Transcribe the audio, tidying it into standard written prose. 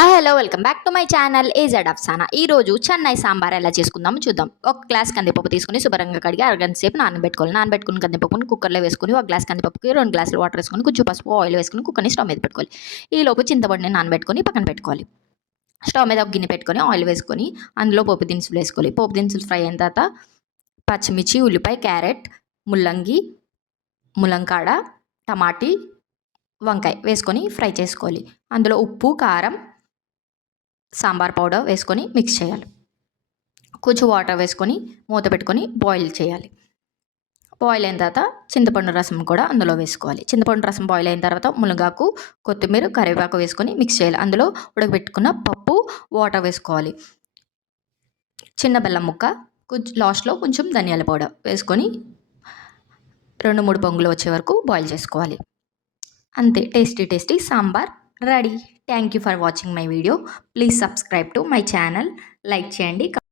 Hello welcome back to my channel AZ Afsana. ఈరోజు చెన్నై సాంబార్ ఎలా చేసుకుందామో చూద్దాం. ఒక గ్లాస్ కందిపప్పు తీసుకుని శుభ్రంగా కడిగి అరగంట సేపు నానబెట్టుకోవాలి. నానబెట్టుకున్న కందిపప్పుని కుక్కర్లో వేసుకుని ఒక గ్లాస్ కందిపప్పుకి 2 గ్లాసులు వాటర్ వేసుకొని కొంచెం పసుపు ఆయిల్ వేసుకుని కుక్కర్ని స్టవ్ మీద పెట్టుకోవాలి. ఈలోపు చింతపండుని నానబెట్టుకొని పక్కన పెట్టుకోవాలి. స్టవ్ మీద ఒక గిన్నె పెట్టుకొని ఆయిల్ వేసుకొని అందులో పోపు దినుసులు వేసుకోవాలి. పోపు దినుసులు ఫ్రై అయిన తర్వాత పచ్చిమిర్చి, ఉల్లిపాయ, క్యారెట్, ముల్లంగి, ములంకాడ, టమాటీ, వంకాయ వేసుకొని ఫ్రై చేసుకోవాలి. అందులో ఉప్పు, కారం, సాంబార్ పౌడర్ వేసుకొని మిక్స్ చేయాలి. కొంచెం వాటర్ వేసుకొని మూత పెట్టుకొని బాయిల్ చేయాలి. బాయిల్ అయిన తర్వాత చింతపండు రసం కూడా అందులో వేసుకోవాలి. చింతపండు రసం బాయిల్ అయిన తర్వాత మునగాకు, కొత్తిమీర, కరివేపాకు వేసుకొని మిక్స్ చేయాలి. అందులో ఉడకబెట్టుకున్న పప్పు, వాటర్ వేసుకోవాలి. చిన్న బెల్లం ముక్క, కొంచెం లాస్ట్లో కొంచెం ధనియాల పౌడర్ వేసుకొని 2-3 పొంగులు వచ్చే వరకు బాయిల్ చేసుకోవాలి. అంతే, tasty sambar ready. Thank you for watching my video. Please subscribe to my channel. Like చేయండి.